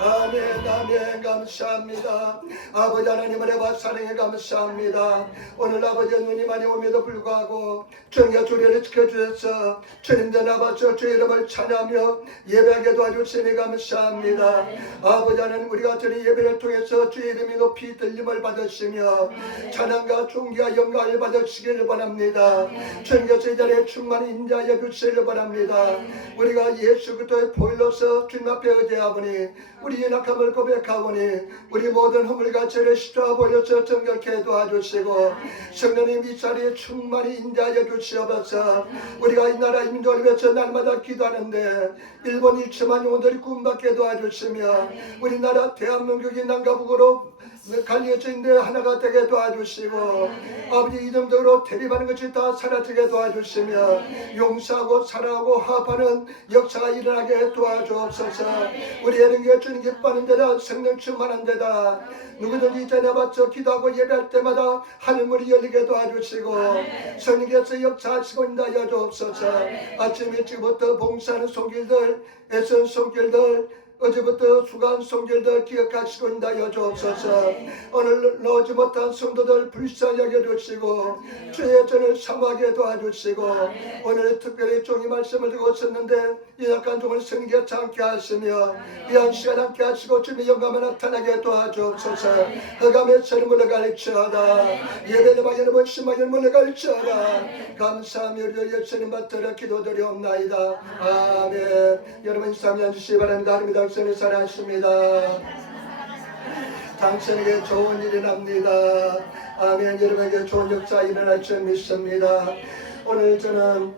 아멘 아멘. 감사합니다. 아버지 하나님을 해봐 사랑해 감사합니다. 오늘 아버지 눈이 많이 옴에도 불구하고 주님과 주례를 지켜주셔서 주님들 아버지 주 이름을 찬양하며 예배하게 도와주시니 감사합니다. 아버지 하나님 우리가 드린 예배를 통해서 주의 이름이 높이 들림을 받으시며 찬양과 존귀와 영광을 받으시기를 바랍니다. 주님께서 이 자리에 충만히 인자하여 주시기를 바랍니다. 우리가 예수 그리스도의 보혈로서 주님 앞에 의지하오니 우리 연약함을 고백하오니 우리 모든 허물과 죄를 십자가 보혈로서 정결케 도와주시고 성령님 이 자리에 충만히 인자하여 주시옵소서. 우리가 이 나라 민족을 위해서 날마다 기도하는데 일본 일체만 영혼들이 구원받게 도와주시며 우리나라 대한민국이 남과 북으로 갈려져 있는데 하나가 되게 도와주시고 아버지 이념적으로 대립하는 것이 다 사라지게 도와주시며 용서하고 사랑하고 화합하는 역사가 일어나게 도와주옵소서. 우리 예능에 주님 기뻐하는 데다 성령 충만한 데다 누구든지 이 자리에 맞춰 기도하고 예배할 때마다 하늘문이 열리게 도와주시고 성령께서 역사하시고 인도하여 주옵소서. 아침 일찍부터 봉사하는 손길들 애쓴 손길들 어제부터 수고한 성결들 기억하시고 인도하여 주옵소서. 오늘 나오지 못한 성도들 불쌍히 여겨주시고 주의 전을 사모하게 도와주시고 오늘 특별히 종이 말씀을 듣고 있었는데 이 약한 종을 성결치 않게 하시며 이한 시간 함께 하시고 주님의 영감을 나타나게 도와주옵소서. 흑암의 천을 물러갈지어다 예배를 막여는 심하게 물러갈지어다. 감사하며 우리 예수님 받들어 기도드리옵나이다. 아멘. 여러분 인사하며 앉으시기 바랍니다. 하나님 당신을 사랑하십니다. 당신에게 좋은 일이 납니다. 아멘. 여러분에게 좋은 역사 일어날 줄 믿습니다. 오늘 저는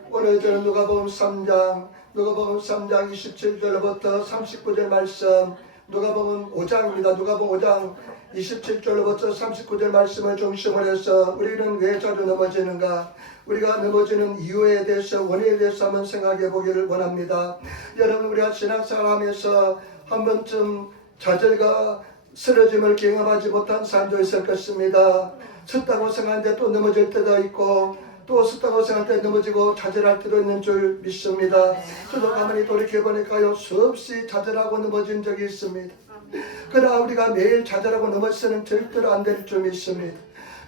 누가복음 3장 27절부터 39절 말씀, 누가복음 5장입니다. 누가복음 5장 27절부터 39절 말씀을 중심으로 해서 우리는 왜 자주 넘어지는가, 우리가 넘어지는 이유에 대해서 원인에 대해서 한번 생각해 보기를 원합니다. 여러분 우리가 신앙생활하면서 한 번쯤 좌절과 쓰러짐을 경험하지 못한 사람도 있을 것입니다. 섰다고 생각하는데 또 넘어질 때도 있고 또 섰다고 생각할 때 넘어지고 좌절할 때도 있는 줄 믿습니다. 저도 가만히 돌이켜보니까요 수없이 좌절하고 넘어진 적이 있습니다. 그러나 우리가 매일 좌절하고 넘어서는 절대로 안 될 줄 믿습니다.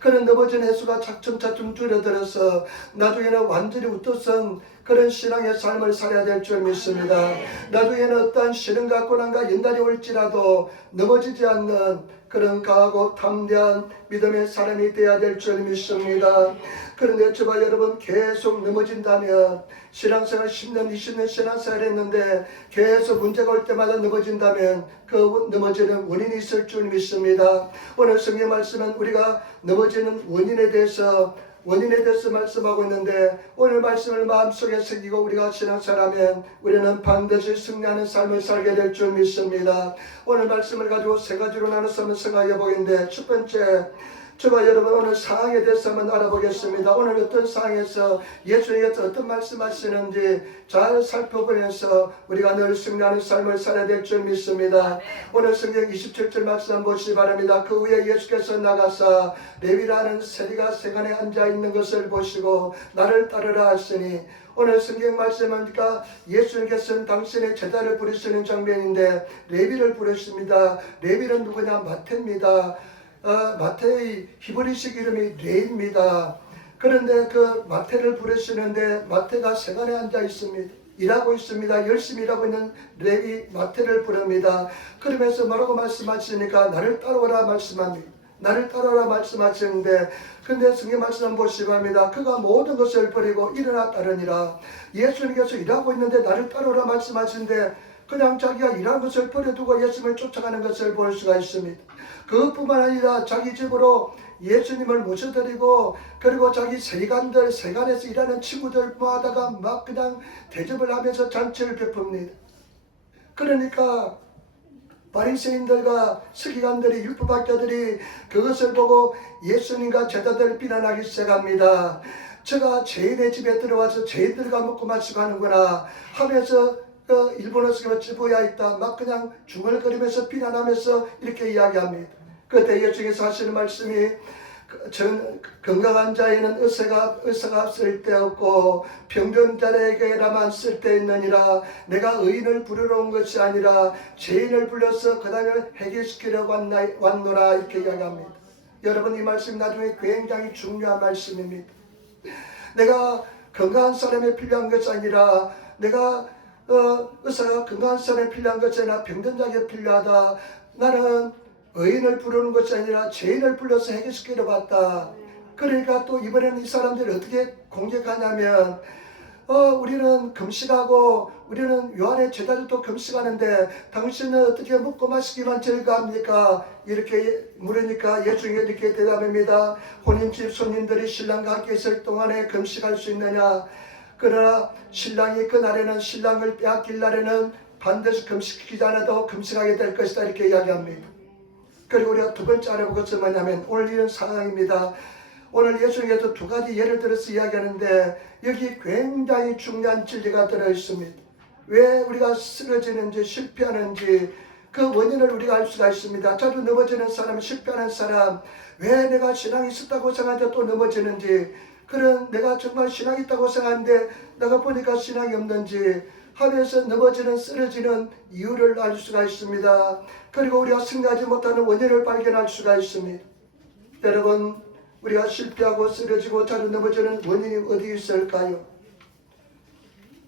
그런 넘어진 횟수가 차츰차츰 줄어들어서 나중에는 완전히 웃도선 그런 신앙의 삶을 살아야 될 줄 믿습니다. 나중에는 어떠한 시련과 고난과 연단이 올지라도 넘어지지 않는 그런 강하고 담대한 믿음의 사람이 되어야 될 줄 믿습니다. 그런데 저와 여러분 계속 넘어진다면 신앙생활 10년 20년 신앙생활 했는데 계속 문제가 올 때마다 넘어진다면 그 넘어지는 원인이 있을 줄 믿습니다. 오늘 성경 말씀은 우리가 넘어지는 원인에 대해서 말씀하고 있는데 오늘 말씀을 마음속에 새기고 우리가 신앙생활하면 우리는 반드시 승리하는 삶을 살게 될 줄 믿습니다. 오늘 말씀을 가지고 세 가지로 나눠서 한번 생각해 보겠는데 첫 번째, 저와 여러분 오늘 상황에 대해서 한번 알아보겠습니다. 오늘 어떤 상황에서 예수님께서 어떤 말씀하시는지 잘 살펴보면서 우리가 늘 승리하는 삶을 살아야 될 줄 믿습니다. 오늘 성경 27절 말씀 한번 보시기 바랍니다. 그 후에 예수께서 나가사 레위라는 세리가 세간에 앉아있는 것을 보시고 나를 따르라 하시니, 오늘 성경 말씀하니까 예수님께서는 당신의 제자를 부르시는 장면인데 레위를 부르십니다. 레위는 누구냐? 마태입니다. 마태의 히브리식 이름이 레입니다. 그런데 그 마태를 부르시는데 마태가 세간에 앉아 있습니다. 일하고 있습니다. 열심히 일하고 있는 레위 마태를 부릅니다. 그러면서 뭐라고 말씀하시니까 나를 따라오라 말씀합니다. 나를 따라오라 말씀하시는데 근데 성경 말씀 한번 보시기 합니다. 그가 모든 것을 버리고 일어나 따르니라. 예수님께서 일하고 있는데 나를 따라오라 말씀하시는데 그냥 자기가 일한 것을 버려두고 예수님을 쫓아가는 것을 볼 수가 있습니다. 그것뿐만 아니라 자기 집으로 예수님을 모셔드리고 그리고 자기 세간에서 일하는 친구들 모아다가 막 그냥 대접을 하면서 잔치를 베풉니다. 그러니까 바리새인들과 서기관들이 율법학자들이 그것을 보고 예수님과 제자들을 비난하기 시작합니다. 제가 죄인의 집에 들어와서 죄인들과 먹고 마시고 하는구나 하면서 일본어 쓰기가 찌부야 있다 막 그냥 중얼거리면서 비난하면서 이렇게 이야기합니다. 그때 예수님께서 하시는 말씀이 건강한 자에는 의사가 쓸데없고 병든 자에게라만 쓸데있느니라. 내가 의인을 부르러 온 것이 아니라 죄인을 불러서 그 다음에 해결시키려고 왔노라. 이렇게 이야기합니다. 여러분, 이 말씀 나중에 굉장히 중요한 말씀입니다. 내가 건강한 사람이 필요한 것이 아니라 내가 의사가 건강한 사람이 필요한 것이 아니라 병든 자에게 필요하다. 나는 의인을 부르는 것이 아니라 죄인을 불러서 해결시키러 왔다. 그러니까 또 이번에는 이 사람들이 어떻게 공격하냐면 우리는 금식하고 우리는 요한의 제자들도 금식하는데 당신은 어떻게 먹고 마시기만 즐거합니까? 이렇게 물으니까 예수님이 이렇게 대답합니다. 혼인집 손님들이 신랑과 함께 있을 동안에 금식할 수 있느냐? 그러나 신랑이 그날에는 신랑을 빼앗길 날에는 반드시 금식시키지 않아도 금식하게 될 것이다. 이렇게 이야기합니다. 그리고 우리가 두 번째 알아볼 것은 뭐냐면 오늘 이런 상황입니다. 오늘 예수님께서 두 가지 예를 들어서 이야기하는데 여기 굉장히 중요한 진리가 들어있습니다. 왜 우리가 쓰러지는지 실패하는지 그 원인을 우리가 알 수가 있습니다. 자주 넘어지는 사람, 실패하는 사람, 왜 내가 신앙이 있었다고 생각하는데 또 넘어지는지, 그런 내가 정말 신앙이 있다고 생각하는데 내가 보니까 신앙이 없는지 하면서 넘어지는 쓰러지는 이유를 알 수가 있습니다. 그리고 우리가 승리하지 못하는 원인을 발견할 수가 있습니다. 여러분, 우리가 실패하고 쓰러지고 자주 넘어지는 원인이 어디 있을까요?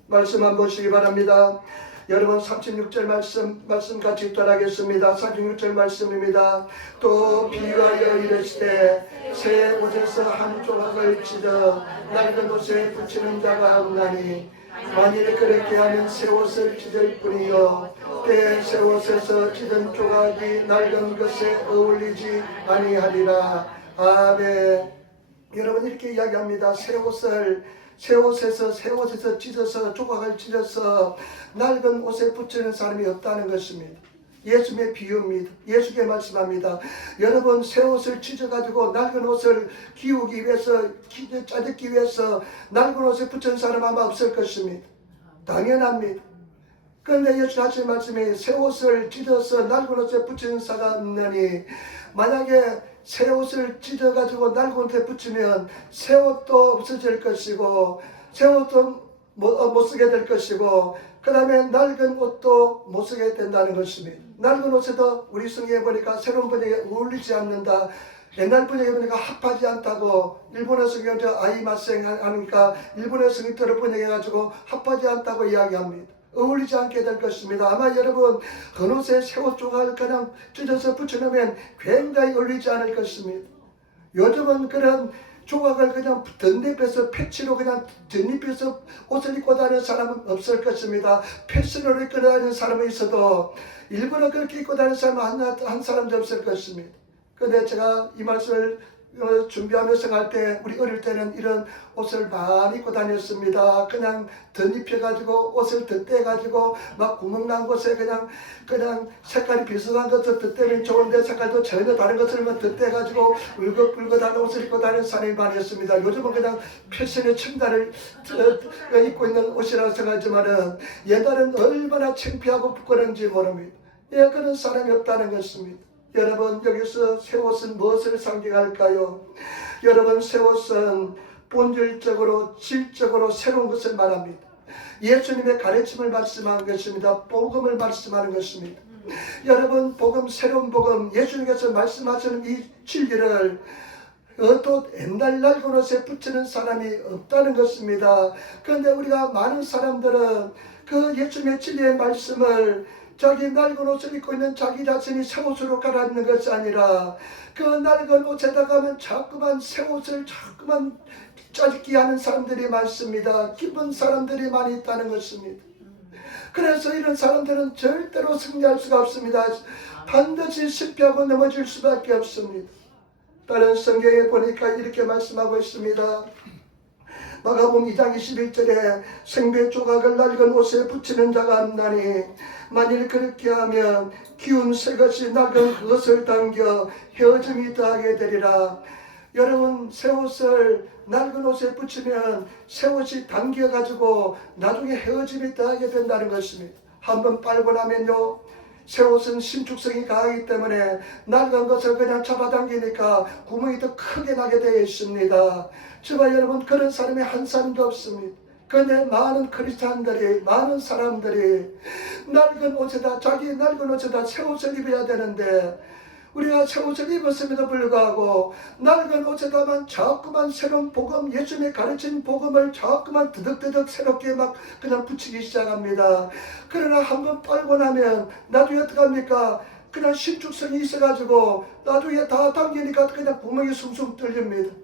말씀 한번 보시기 바랍니다. 여러분 36절 말씀 같이 따라하겠습니다. 36절 말씀입니다. 또 비유하여 이르시되 새 옷에서 한 조각을 찢어 낡은 옷에 붙이는 자가 없나니 만일 그렇게 하면 새 옷을 찢을 뿐이요 때 새 옷에서 찢은 조각이 낡은 것에 어울리지 아니하리라. 아멘. 여러분, 이렇게 이야기합니다. 새 옷에서 찢어서 조각을 찢어서 낡은 옷에 붙이는 사람이 없다는 것입니다. 예수님의 비유입니다. 예수께 말씀합니다. 여러분, 새 옷을 찢어가지고 낡은 옷을 기우기 위해서, 짜듣기 위해서 낡은 옷에 붙인 사람 아마 없을 것입니다. 당연합니다. 그런데 예수 하신 말씀이 새 옷을 찢어서 낡은 옷에 붙이는 사가 없느니, 만약에 새 옷을 찢어가지고 낡은 옷에 붙이면 새 옷도 없어질 것이고 새 옷도 못 쓰게 될 것이고 그 다음에 낡은 옷도 못 쓰게 된다는 것입니다. 낡은 옷에도 우리 성경에 보니까 새로운 번역에 어울리지 않는다. 옛날 번역에 보니까 합하지 않다고, 일본어 성경 아이마생 하니까 일본어 성경대로 번역해가지고 합하지 않다고 이야기합니다. 어울리지 않게 될 것입니다. 아마 여러분 그 옷에 새 옷 조각을 그냥 찢어서 붙여놓으면 굉장히 어울리지 않을 것입니다. 요즘은 그런 조각을 그냥 덧입혀서 패치로 그냥 덧입혀서 옷을 입고 다니는 사람은 없을 것입니다. 패션으로 입고 다니는 사람이 있어도 일부러 그렇게 입고 다니는 사람은 한 사람도 없을 것입니다. 그런데 제가 이 말씀을 준비하면서 갈 때 우리 어릴 때는 이런 옷을 많이 입고 다녔습니다. 그냥 덧입혀가지고 옷을 덧대가지고 막 구멍난 곳에 그냥 색깔이 비슷한 것을 덧대면 좋은데 색깔도 전혀 다른 것을 덧대가지고 울긋불긋한 옷을 입고 다니는 사람이 많이 있습니다. 요즘은 그냥 패션의 첨단을 입고 있는 옷이라고 생각하지만은 옛날엔 얼마나 창피하고 부끄러운지 모릅니다. 예, 그런 사람이 없다는 것입니다. 여러분, 여기서 새 옷은 무엇을 상징할까요? 여러분, 새 옷은 본질적으로 질적으로 새로운 것을 말합니다. 예수님의 가르침을 말씀하는 것입니다. 복음을 말씀하는 것입니다. 여러분, 복음, 새로운 복음, 예수님께서 말씀하시는 이 진리를 또 옛날 낡은 옷에 붙이는 사람이 없다는 것입니다. 그런데 우리가 많은 사람들은 그 예수님의 진리의 말씀을 자기 낡은 옷을 입고 있는 자기 자신이 새 옷으로 갈아입는 것이 아니라 그 낡은 옷에다가 하면 자꾸만 새 옷을 자꾸만 짜집기 하는 사람들이 많습니다. 기쁜 사람들이 많이 있다는 것입니다. 그래서 이런 사람들은 절대로 승리할 수가 없습니다. 반드시 실패하고 넘어질 수밖에 없습니다. 다른 성경에 보니까 이렇게 말씀하고 있습니다. 마가복음 2장 21절에 생배 조각을 낡은 옷에 붙이는 자가 없나니 만일 그렇게 하면 기운 새 것이 낡은 그것을 당겨 헤어짐이 더하게 되리라. 여러분, 새 옷을 낡은 옷에 붙이면 새 옷이 당겨가지고 나중에 헤어짐이 더하게 된다는 것입니다. 한번 빨고 나면요, 새 옷은 신축성이 강하기 때문에 낡은 것을 그냥 잡아당기니까 구멍이 더 크게 나게 되어 있습니다. 제발 여러분, 그런 사람이 한 사람도 없습니다. 그런데 많은 크리스찬들이, 많은 사람들이 낡은 옷에다, 자기 낡은 옷에다 새 옷을 입어야 되는데, 우리가 새 옷을 입었음에도 불구하고 낡은 옷에다만 자꾸만 새로운 복음, 예수님의 가르친 복음을 자꾸만 드덕드덕 새롭게 막 그냥 붙이기 시작합니다. 그러나 한번 빨고 나면 나중에 어떡합니까? 그냥 신축성이 있어가지고 나중에 다 당기니까 그냥 구멍이 숭숭 뚫립니다.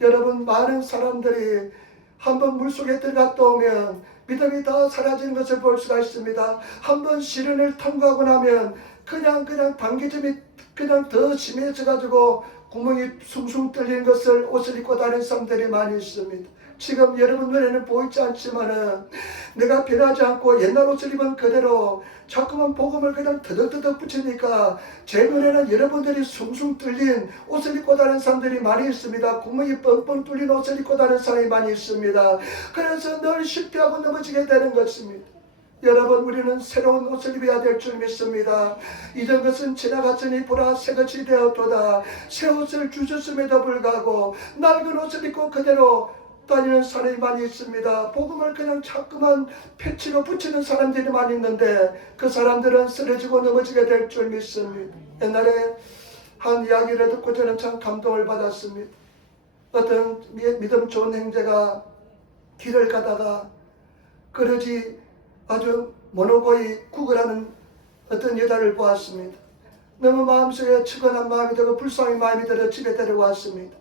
여러분, 많은 사람들이 한번 물속에 들어갔다 오면 믿음이 다 사라지는 것을 볼 수가 있습니다. 한번 시련을 통과하고 나면 그냥 단계점이 그냥 더 심해져가지고 구멍이 숭숭 뚫리는 것을 옷을 입고 다니는 사람들이 많이 있습니다. 지금 여러분 눈에는 보이지 않지만은 내가 변하지 않고 옛날 옷을 입은 그대로 자꾸만 복음을 그냥 더덕더덕 붙이니까 제 눈에는 여러분들이 숭숭 뚫린 옷을 입고 다니는 사람들이 많이 있습니다. 구멍이 뻥뻥 뚫린 옷을 입고 다니는 사람이 많이 있습니다. 그래서 늘 실패하고 넘어지게 되는 것입니다. 여러분, 우리는 새로운 옷을 입어야 될 줄 믿습니다. 이전 것은 지나갔으니 보라 새것이 되었도다. 새 옷을 주셨음에도 불구하고 낡은 옷을 입고 그대로 다니는 사람이 많이 있습니다. 복음을 그냥 자꾸만 패치로 붙이는 사람들이 많이 있는데 그 사람들은 쓰러지고 넘어지게 될 줄 믿습니다. 옛날에 한 이야기를 듣고 저는 참 감동을 받았습니다. 어떤 믿음 좋은 형제가 길을 가다가 그러지 아주 모노고이 구걸하는 어떤 여자를 보았습니다. 너무 마음속에 측은한 마음이 들고 불쌍한 마음이 들어 집에 데려왔습니다.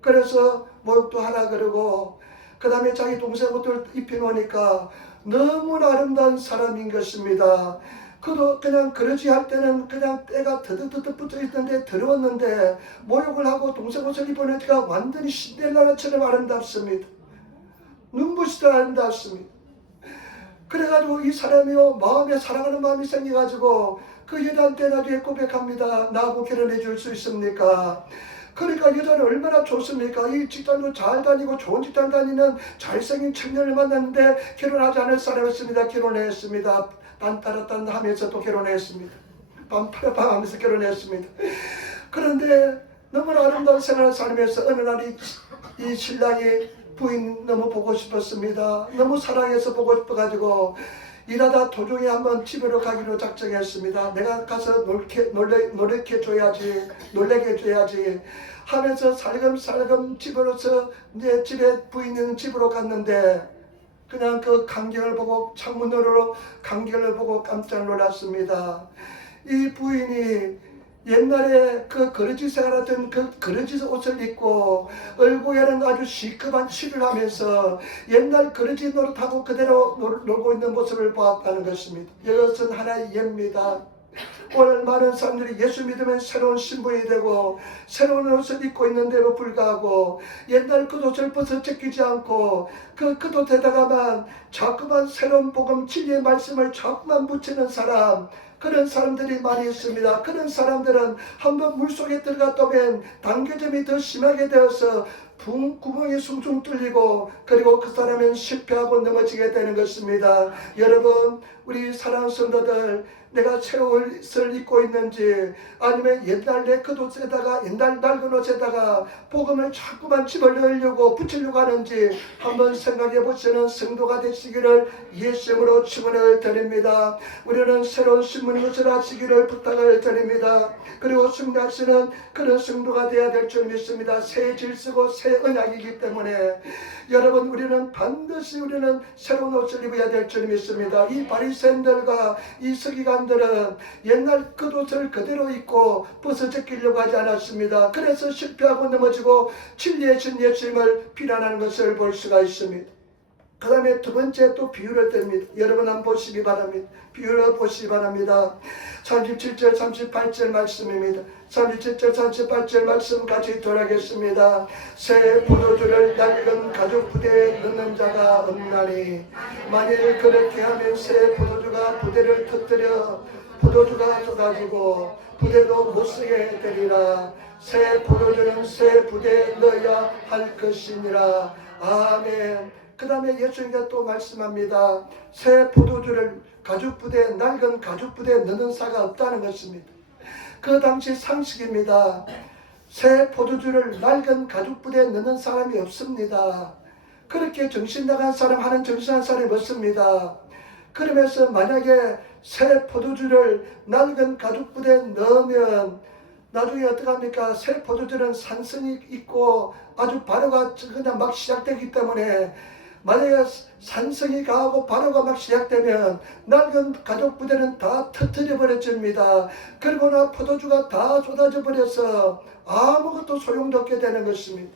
그래서 목욕도 하라 그러고 그 다음에 자기 동생 옷을 입혀놓으니까 너무나 아름다운 사람인 것입니다. 그도 그냥 그러지 할 때는 그냥 때가 더덕더덕 붙어 있는데 더러웠는데 목욕을 하고 동생 옷을 입어놓으니까 완전히 신데렐라처럼 아름답습니다. 눈부시도 아름답습니다. 그래가지고 이 사람이요 마음에 사랑하는 마음이 생겨가지고 그 여자한테 나중에 고백합니다. 나하고 결혼해 줄 수 있습니까? 그러니까 여자는 얼마나 좋습니까? 이 직장도 잘 다니고 좋은 직장 다니는 잘생긴 청년을 만났는데 결혼하지 않을 사람이었습니다. 결혼했습니다. 딴따라딴 하면서 또 결혼했습니다. 밤파라밤 하면서 결혼했습니다. 그런데 너무나 아름다운 생활을 살면서 어느 날 이 신랑이 부인 너무 보고 싶었습니다. 너무 사랑해서 보고 싶어가지고 일하다 도중에 한번 집으로 가기로 작정했습니다. 내가 가서 놀래게 해줘야지 하면서 살금살금 집으로서 이제 집에 부인 있는 집으로 갔는데 그냥 그 광경을 보고 창문으로 광경을 보고 깜짝 놀랐습니다. 이 부인이 옛날에 그 거르지 생활하던 그 거르지 옷을 입고 얼굴에는 아주 시큼한 칠을 하면서 옛날 거르지 노릇하고 그대로 놀고 있는 모습을 보았다는 것입니다. 이것은 하나의 예입니다. 오늘 많은 사람들이 예수 믿으면 새로운 신분이 되고 새로운 옷을 입고 있는데도 불구하고 옛날 그 옷을 벗어 제끼지 않고 그 옷에다가만 자꾸만 새로운 복음 진리의 말씀을 자꾸만 붙이는 사람, 그런 사람들이 많이 있습니다. 그런 사람들은 한번 물속에 들어갔다 오면 단계점이 더 심하게 되어서 구멍이 숭숭 뚫리고 그리고 그 사람은 실패하고 넘어지게 되는 것입니다. 여러분, 우리 사랑하는 성도들, 내가 새 옷을 입고 있는지 아니면 옛날 내 그 옷에다가 옛날 낡은 옷에다가 복음을 자꾸만 집어넣으려고 붙이려고 하는지 한번 생각해 보시는 성도가 되시기를 예수님으로 축원을 드립니다. 우리는 새로운 신문인 것을 하시기를 부탁을 드립니다. 그리고 승리하시는 그런 성도가 되어야 될 줄 믿습니다. 새 질서고 새 언약이기 때문에 여러분, 우리는 반드시 새로운 옷을 입어야 될 줄 믿습니다. 이 바리새인들과 이 서기관들은 옛날 그 옷을 그대로 입고 벗어제끼려고 하지 않았습니다. 그래서 실패하고 넘어지고 진리의 신 예수님을 비난하는 것을 볼 수가 있습니다. 그 다음에 두 번째 또 비유를 듭니다. 여러분 한번 보시기 바랍니다. 비유를 보시기 바랍니다. 37절 38절 말씀입니다. 37절 38절 말씀 같이 돌아가겠습니다. 새 포도주를 낡은 가죽 부대에 넣는 자가 없나니 만일 그렇게 하면 새 포도주가 부대를 터뜨려 포도주가 쏟아지고 부대도 못쓰게 되리라. 새 포도주는 새 부대에 넣어야 할 것이니라. 아멘. 그 다음에 예수님께서 또 말씀합니다. 새 포도주를 가죽부대, 낡은 가죽부대에 넣는 사가 없다는 것입니다. 그 당시 상식입니다. 새 포도주를 낡은 가죽부대에 넣는 사람이 없습니다. 그렇게 정신 나간 사람, 하는 정신한 사람이 없습니다. 그러면서 만약에 새 포도주를 낡은 가죽부대에 넣으면 나중에 어떡합니까? 새 포도주는 산성이 있고 아주 발효가 그냥 막 시작되기 때문에 만약에 산성이 강하고 발효가 막 시작되면 낡은 가죽부대는 다 터뜨려 버려집니다. 그리고 나 포도주가 다 쏟아져 버려서 아무것도 소용도 없게 되는 것입니다.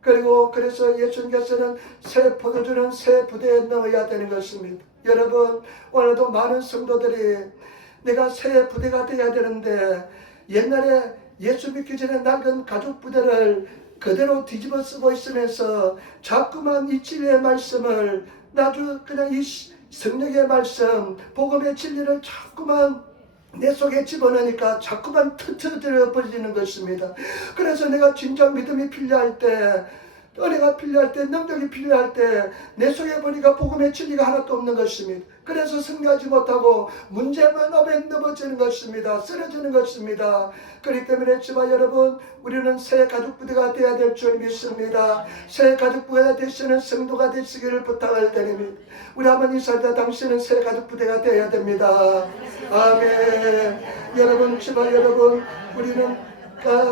그리고 그래서 예수님께서는 새 포도주는 새 부대에 넣어야 되는 것입니다. 여러분, 오늘도 많은 성도들이 내가 새 부대가 되어야 되는데 옛날에 예수 믿기 전에 낡은 가죽 부대를 그대로 뒤집어 쓰고 있으면서 자꾸만 이 진리의 말씀을 나도 그냥 이 성령의 말씀, 복음의 진리를 자꾸만 내 속에 집어넣으니까 자꾸만 터뜨려 버리는 것입니다. 그래서 내가 진정 믿음이 필요할 때, 은혜가 필요할 때, 능력이 필요할 때 내 속에 보니까 복음의 진리가 하나도 없는 것입니다. 그래서 승리하지 못하고 문제만 오면 넘어지는 것입니다. 쓰러지는 것입니다. 그렇기 때문에 지마 여러분, 우리는 새 가죽부대가 되어야 될 줄 믿습니다. 새 가죽부대가 되시는 성도가 되시기를 부탁을 드립니다. 우리 한번 인사합니다. 당신은 새 가죽부대가 되어야 됩니다. 아멘. 여러분, 지마 여러분, 우리는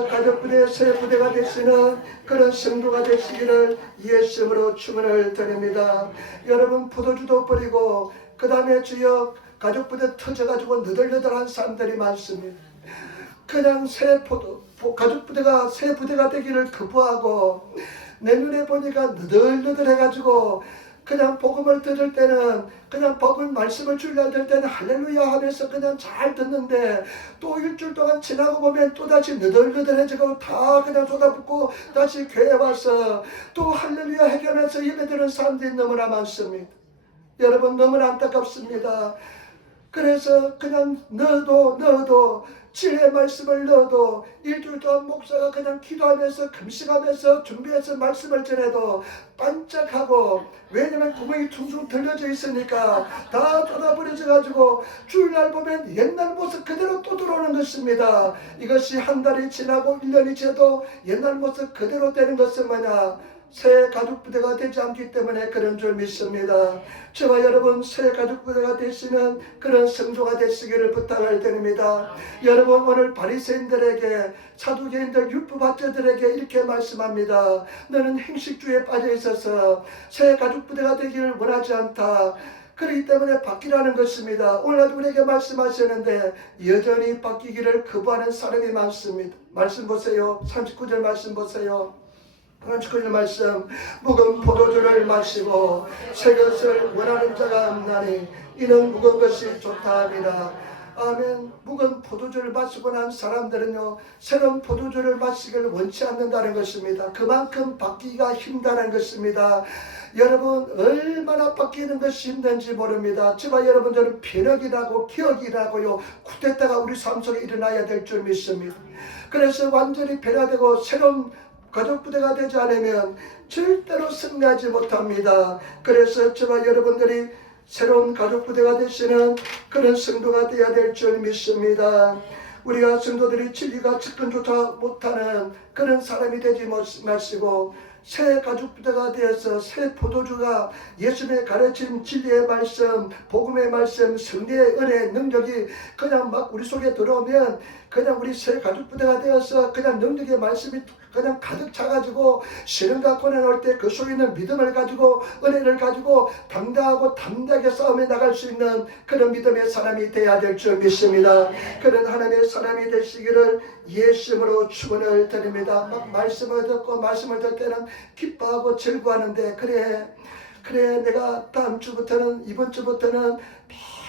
가족부대, 새 부대가 되시는 그런 성도가 되시기를 예수님으로 축원을 드립니다. 여러분, 포도주도 버리고 그 다음에 주여 가족부대 터져가지고 너덜너덜한 사람들이 많습니다. 그냥 가족부대가 새 부대가 되기를 거부하고 내 눈에 보니까 너덜너덜해가지고 그냥 복음을 들을 때는 그냥 복음 말씀을 주려 들 때는 할렐루야 하면서 그냥 잘 듣는데 또 일주일 동안 지나고 보면 또다시 너덜너덜해지고 다 그냥 쏟아붓고 다시 교회에 와서 또 할렐루야 해결하면서 예배드리는 사람들이 너무나 많습니다. 여러분, 너무나 안타깝습니다. 그래서 그냥 넣어도 진리의 말씀을 넣어도 일주일 동안 목사가 그냥 기도하면서 금식하면서 준비해서 말씀을 전해도 반짝하고, 왜냐면 구멍이 퉁퉁 털려져 있으니까 다 쏟아버려져 가지고 주일날 보면 옛날 모습 그대로 또 들어오는 것입니다. 이것이 한 달이 지나고 1년이 지나도 옛날 모습 그대로 되는 것은 뭐냐? 새 가죽부대가 되지 않기 때문에 그런 줄 믿습니다. 저와 여러분, 새 가죽부대가 되시는 그런 성도가 되시기를 부탁을 드립니다. 여러분, 오늘 바리새인들에게, 사두개인들, 율법학자들에게 이렇게 말씀합니다. 너는 행식주의에 빠져 있어서 새 가죽부대가 되기를 원하지 않다. 그렇기 때문에 바뀌라는 것입니다. 오늘날 우리에게 말씀하시는데 여전히 바뀌기를 거부하는 사람이 많습니다. 말씀 보세요. 39절 말씀 보세요. 39절 말씀, 묵은 포도주를 마시고 새 것을 원하는 자가 없나니 이는 묵은 것이 좋다 합니다. 아멘. 묵은 포도주를 마시고 난 사람들은요, 새로운 포도주를 마시기를 원치 않는다는 것입니다. 그만큼 바뀌기가 힘들다는 것입니다. 여러분, 얼마나 바뀌는 것이 힘든지 모릅니다. 지만 여러분들은 변혁이 나고 기억이 나고요, 쿠데타가 우리 삶 속에 일어나야 될 줄 믿습니다. 그래서 완전히 변화되고 새로운 가족부대가 되지 않으면 절대로 승리하지 못합니다. 그래서 저와 여러분들이 새로운 가족부대가 되시는 그런 성도가 되어야 될 줄 믿습니다. 우리가 성도들이 진리가 접근조차 못하는 그런 사람이 되지 마시고 새 가죽부대가 되어서 새 포도주가 예수님의 가르친 진리의 말씀, 복음의 말씀, 성리의 은혜, 능력이 그냥 막 우리 속에 들어오면 그냥 우리 새 가죽부대가 되어서 그냥 능력의 말씀이 그냥 가득 차가지고 시련과 고난을 올 때 그 속에 있는 믿음을 가지고 은혜를 가지고 당당하고 담대하게 싸움에 나갈 수 있는 그런 믿음의 사람이 되어야 될 줄 믿습니다. 그런 하나님의 사람이 되시기를 예수님으로 축원을 드립니다. 막 말씀을 듣고 말씀을 들 때는 기뻐하고 즐거워하는데 그래 내가 다음 주부터는, 이번 주부터는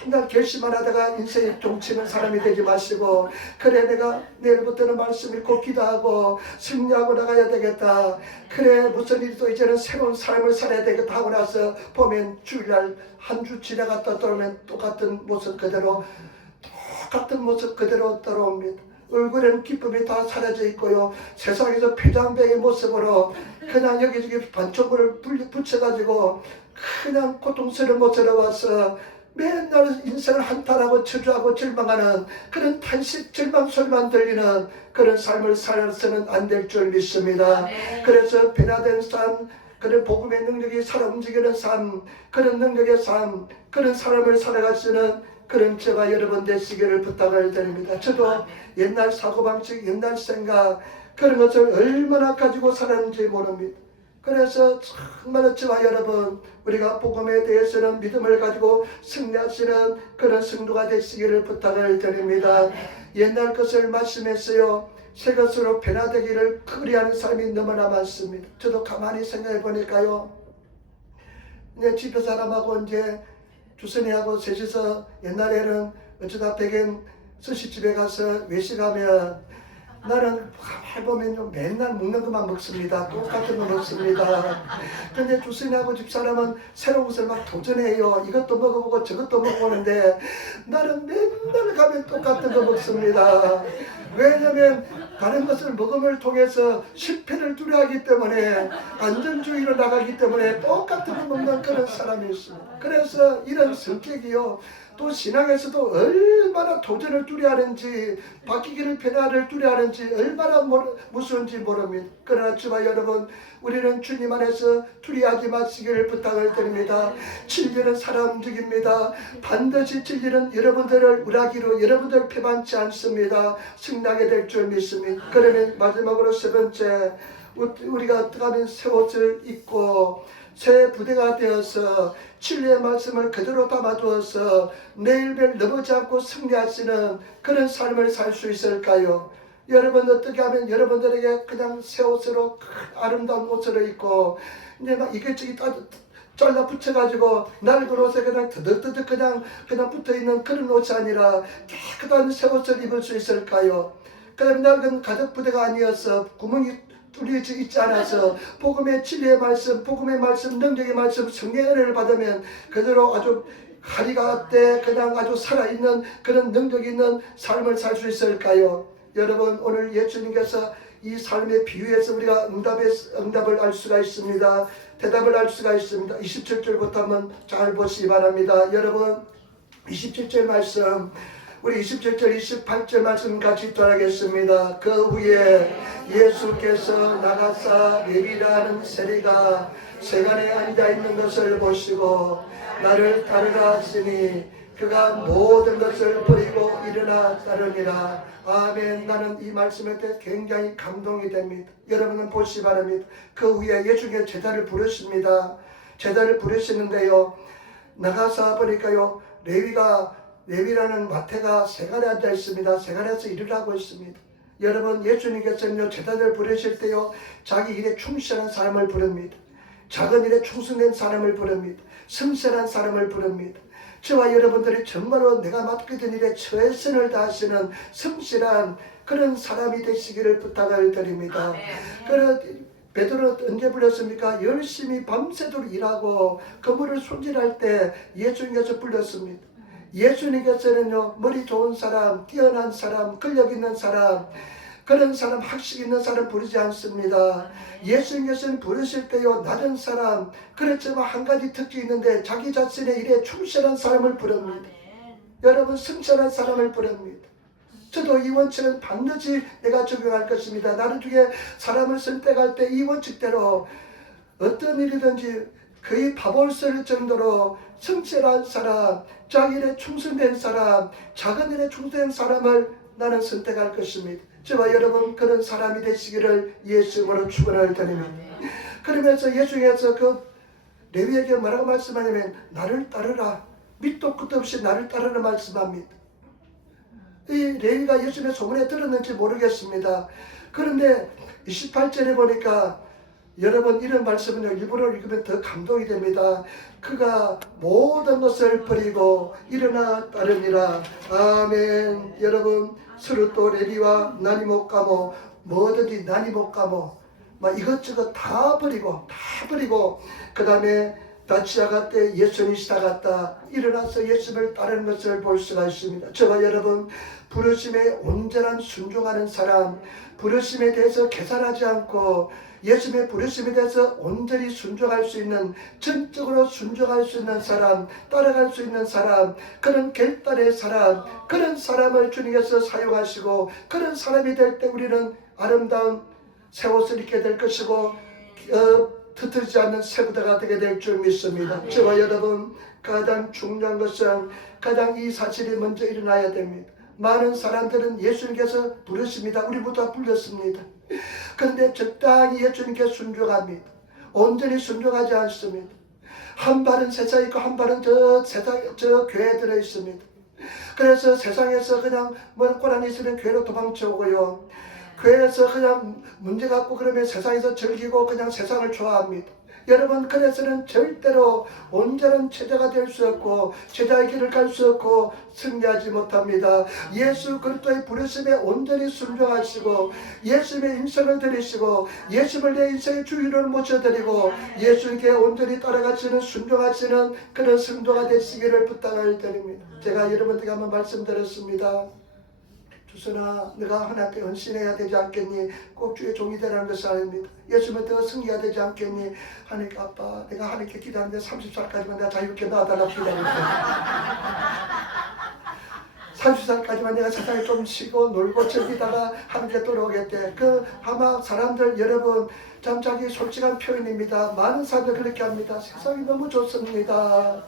맨날 결심만 하다가 인생이 종치는 사람이 되지 마시고, 그래 내가 내일부터는 말씀 읽고 기도하고 승리하고 나가야 되겠다. 그래 무슨 일도 이제는 새로운 삶을 살아야 되겠다 하고 나서 보면 주일날 한 주 지나갔다 들어오면 똑같은 모습 그대로 들어옵니다. 얼굴에는 기쁨이 다 사라져 있고요, 세상에서 폐장병의 모습으로 그냥 여기저기 반쪽을 붙여가지고 그냥 고통스러운 모습으로 와서 맨날 인생을 한탄하고 저주하고 절망하는 그런 탄식 절망 소리만 들리는 그런 삶을 살아서는 안 될 줄 믿습니다. 그래서 변화된 삶, 그런 복음의 능력이 살아 움직이는 삶, 그런 능력의 삶, 그런 사람을 살아갈 수 있는 그런 제가 여러분 되시기를 부탁을 드립니다. 저도 옛날 사고방식, 옛날 생각 그런 것을 얼마나 가지고 살았는지 모릅니다. 그래서 정말 저와 여러분 우리가 복음에 대해서는 믿음을 가지고 승리하시는 그런 성도가 되시기를 부탁을 드립니다. 옛날 것을 말씀했어요. 새 것으로 변화되기를 그리하는 삶이 너무나 많습니다. 저도 가만히 생각해 보니까요. 이제 집에 사람하고 이제 주선이하고 셋이서 옛날에는 어쩌다 백엔 스시집에 가서 외식하면 나는 가만히 보면 맨날 먹는 것만 먹습니다. 똑같은 거 먹습니다. 근데 주선이하고 집사람은 새로운 것을 막 도전해요. 이것도 먹어보고 저것도 먹어보는데 나는 맨날 가면 똑같은 거 먹습니다. 왜냐하면 다른 것을 먹음을 통해서 실패를 두려워하기 때문에 안전주의로 나가기 때문에 똑같은 거 먹는 그런 사람이 있습니다. 그래서 이런 성격이요. 또 신앙에서도 얼마나 도전을 두려워하는지 바뀌기를 변화를 두려워하는지 얼마나 무서운지 모릅니다. 그러나 저와 여러분 우리는 주님 안에서 두려워하지 마시기를 부탁을 드립니다. 진리는 살아 움직입니다. 반드시 진리는 여러분들을 우라기로 여러분들 패반치 않습니다. 승리하게 될 줄 믿습니다. 그러면 마지막으로 세 번째 우리가 어떻게 하면 새 옷을 입고 새 부대가 되어서 진리의 말씀을 그대로 담아두어서 매일매일 넘어지 않고 승리하시는 그런 삶을 살 수 있을까요? 여러분 어떻게 하면 여러분들에게 그냥 새 옷으로 아름다운 옷을 입고 이제 막 이것저것 잘라 붙여가지고 낡은 옷에 그냥 드득드득 그냥 붙어있는 그런 옷이 아니라 깨끗한 새 옷을 입을 수 있을까요? 그럼 낡은 가죽 부대가 아니어서 구멍이 뚫려져 있지 않아서 복음의 진리의 말씀, 복음의 말씀, 능력의 말씀, 성령의 은혜를 받으면 그대로 아주 가리가 때 그냥 아주 살아있는 그런 능력 있는 삶을 살 수 있을까요? 여러분 오늘 예수님께서 이 삶의 비유에서 우리가 응답을 알 수가 있습니다. 대답을 알 수가 있습니다. 27절부터 한번 잘 보시기 바랍니다. 여러분 27절 말씀 우리 27절 28절 말씀 같이 따라하겠습니다. 그 후에 예수께서 나가사 레위라는 세리가 세간에 앉아있는 것을 보시고 나를 따르라 하시니 그가 모든 것을 버리고 일어나 따르니라. 아멘. 나는 이 말씀에 대해 굉장히 감동이 됩니다. 여러분은 보시기 바랍니다. 그 후에 예수께서 제자를 부르십니다. 제자를 부르시는데요. 나가사 보니까요. 레위라는 마태가 세간에 앉아 있습니다. 세간에서 일을 하고 있습니다. 여러분 예수님께서는요 제자들 부르실 때요 자기 일에 충실한 사람을 부릅니다. 작은 일에 충성된 사람을 부릅니다. 성실한 사람을 부릅니다. 저와 여러분들이 정말로 내가 맡게 된 일에 최선을 다하시는 성실한 그런 사람이 되시기를 부탁을 드립니다. 베드로 언제 불렀습니까? 열심히 밤새도록 일하고 그물을 손질할 때 예수님께서 불렀습니다. 예수님께서는요 머리 좋은 사람, 뛰어난 사람, 근력 있는 사람 그런 사람, 학식 있는 사람 부르지 않습니다. 예수님께서는 부르실 때요 낮은 사람 그렇지만 한 가지 특징이 있는데 자기 자신의 일에 충실한 사람을 부릅니다. 여러분 성실한 사람을 부릅니다. 저도 이 원칙은 반드시 내가 적용할 것입니다. 나를 중에 사람을 선택할 때 이 원칙대로 어떤 일이든지 거의 파벌쓸 정도로 성실한 사람, 자기 일에 충성된 사람, 작은 일에 충성된 사람을 나는 선택할 것입니다. 저와 여러분 그런 사람이 되시기를 예수님으로 축원을 드립니다. 그러면서 예수님께서 그 레위에게 뭐라고 말씀하냐면 나를 따르라. 밑도 끝도 없이 나를 따르라 말씀합니다. 이 레위가 예수님의 소문에 들었는지 모르겠습니다. 그런데 28절에 보니까 여러분 이런 말씀은요 일부러 읽으면 더 감동이 됩니다. 그가 모든 것을 버리고 일어나 따르니라. 아멘. 여러분 서로 또 레위와 나니모까모 뭐든지 나니모까모 막 이것저것 다 버리고 그 다음에 다치아가 때 예수님이 시작했다. 일어나서 예수님을 따르는 것을 볼 수가 있습니다. 저와 여러분 부르심에 온전한 순종하는 사람, 부르심에 대해서 계산하지 않고 예수님의 부르심에 대해서 온전히 순종할 수 있는, 전적으로 순종할 수 있는 사람, 따라갈 수 있는 사람, 그런 결단의 사람, 그런 사람을 주님께서 사용하시고, 그런 사람이 될 때 우리는 아름다운 새 옷을 입게 될 것이고 트트지 않는 새 부대가 되게 될 줄 믿습니다. 저와 여러분, 가장 중요한 것은 가장 이 사실이 먼저 일어나야 됩니다. 많은 사람들은 예수님께서 부르십니다. 우리 모두 다 불렸습니다. 그런데 적당히 예수님께 순종합니다. 온전히 순종하지 않습니다. 한 발은 세상에 있고 한 발은 저 교회에 들어 있습니다. 그래서 세상에서 그냥 고난이 있으면 교회로 도망쳐오고요. 교회에서 그냥 문제 갖고 그러면 세상에서 즐기고 그냥 세상을 좋아합니다. 여러분, 그래서는 절대로 온전한 제자가 될 수 없고 제자의 길을 갈 수 없고 승리하지 못합니다. 예수 그리스도의 부르심에 온전히 순종하시고 예수님의 인생을 드리시고 예수님을 내 인생의 주인으로 모셔드리고 예수님께 온전히 따라가시는 순종하시는 그런 성도가 되시기를 부탁을 드립니다. 제가 여러분들에게 한번 말씀드렸습니다. 주선아, 내가 하나님께 헌신해야 되지 않겠니? 꼭 주의 종이 되라는 것이 아닙니다. 예수님을 더 승리해야 되지 않겠니? 하나님, 아빠, 내가 하나님께 기도하는데 30살까지만 내가 자유롭게 놔달라고 기도합니다. 30살까지만 내가 세상에 좀 쉬고 놀고 즐기다가 하나님께 돌아오겠대. 아마 사람들, 여러분, 참 자기 솔직한 표현입니다. 많은 사람들 그렇게 합니다. 세상이 너무 좋습니다.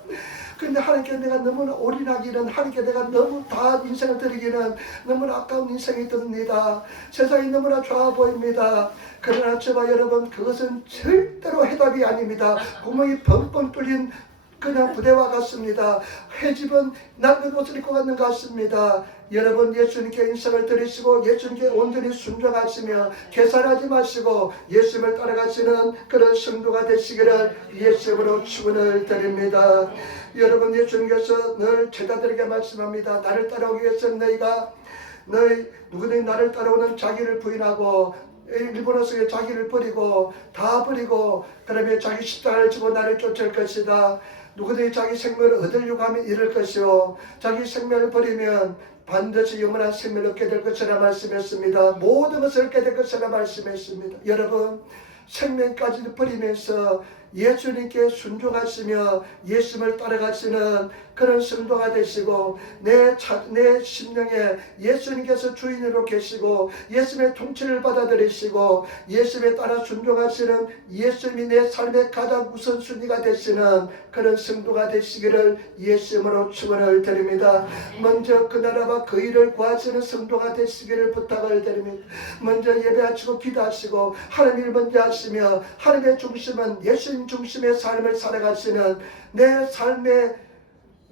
근데 하나님께 내가 너무나 올인하기는, 하나님께 내가 너무 다 인생을 드리기는 너무나 아까운 인생이 듭니다. 세상이 너무나 좋아 보입니다. 그러나 저와 여러분, 그것은 절대로 해답이 아닙니다. 구멍이 뻥뻥 뚫린 그냥 부대와 같습니다. 해집은 낡은 옷을 입고 가는 것 같습니다. 여러분, 예수님께 인생을 드리시고 예수님께 온전히 순종하시며 계산하지 마시고 예수님을 따라가시는 그런 성도가 되시기를 예수님으로 축원을 드립니다. 여러분, 예수님께서 늘 제자들에게 말씀합니다. 나를 따라오기 위해서 누구든지 나를 따라오는 자기를 부인하고, 일본어서의 자기를 버리고 다 버리고 그러면 자기 십자가를 지고 나를 쫓을 것이다. 누구든지 자기 생명을 얻으려고 하면 잃을 것이요 자기 생명을 버리면 반드시 영원한 생명을 얻게 될 것이라 말씀했습니다. 모든 것을 얻게 될 것이라 말씀했습니다. 여러분, 생명까지 버리면서 예수님께 순종하시며 예수님을 따라가시는 그런 성도가 되시고 내 심령에 예수님께서 주인으로 계시고 예수님의 통치를 받아들이시고 예수님에 따라 순종하시는 예수님이 내 삶의 가장 우선순위가 되시는 그런 성도가 되시기를 예수님으로 축원을 드립니다. 먼저 그 나라와 그 일을 구하시는 성도가 되시기를 부탁을 드립니다. 먼저 예배하시고 기도하시고 하나님을 먼저 하시며 하나님의 중심은 예수님 중심의 삶을 살아가시는 내 삶의